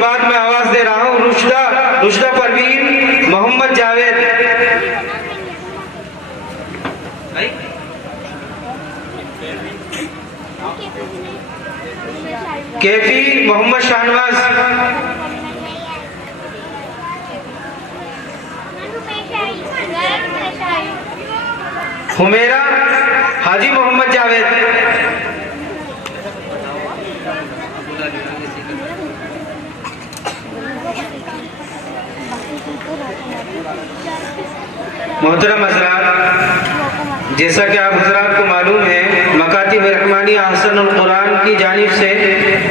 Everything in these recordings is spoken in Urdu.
بعد میں آواز دے رہا ہوں رشدہ پروین محمد جاوید. کیفی محمد شاہنواز. حمیرہ حاجی محمد جاوید. محترم حضرات، جیسا کہ آپ حضرات کو معلوم ہے، مکاتب رحمانیہ احسن القرآن کی جانب سے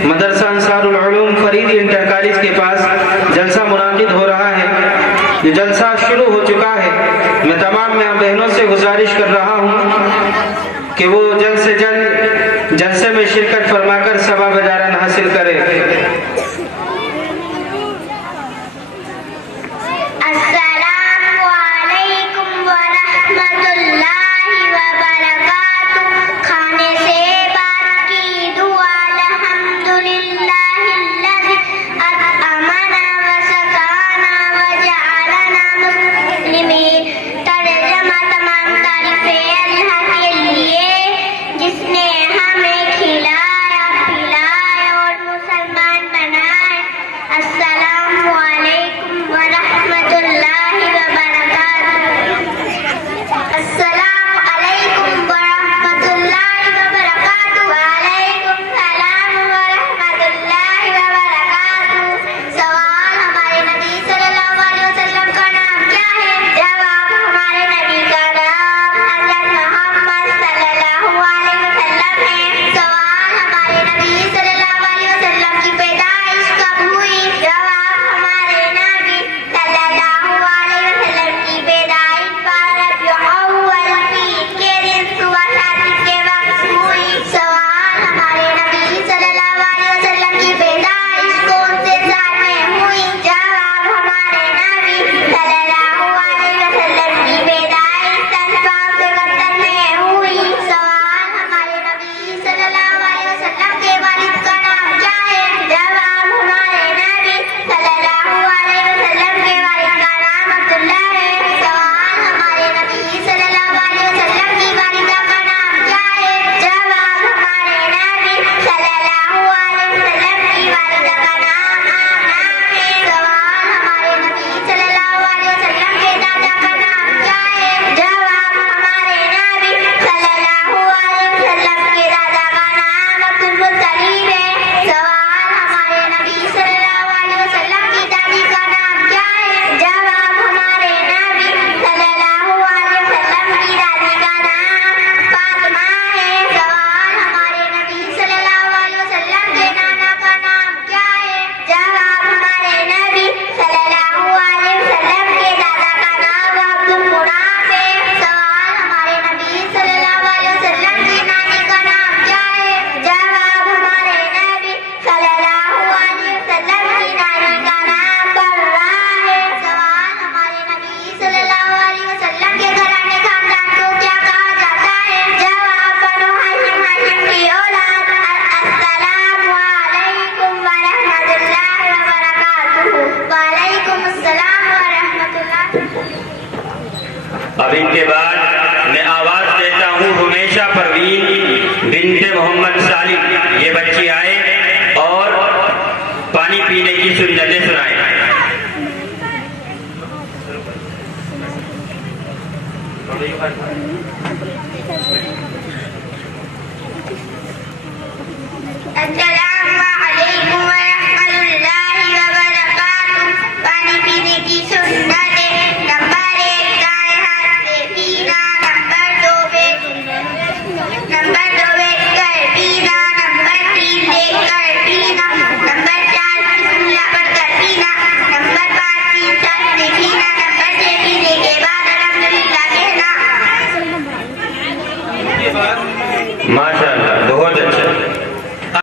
مدرسہ انصار العلوم فرید انٹر کالج کے پاس جلسہ منعقد ہو رہا ہے. یہ جلسہ شروع ہو چکا ہے. میں تمام ماں بہنوں سے گزارش کر رہا ہوں کہ وہ جلد سے جلد جلسے میں شرکت فرما کر ثواب اجران حاصل کرے. اب ان کے بعد میں آواز دیتا ہوں ہمیشہ پروین بنت محمد سالم. یہ بچی آئے اور پانی پینے کی سنتیں سنائے. السلام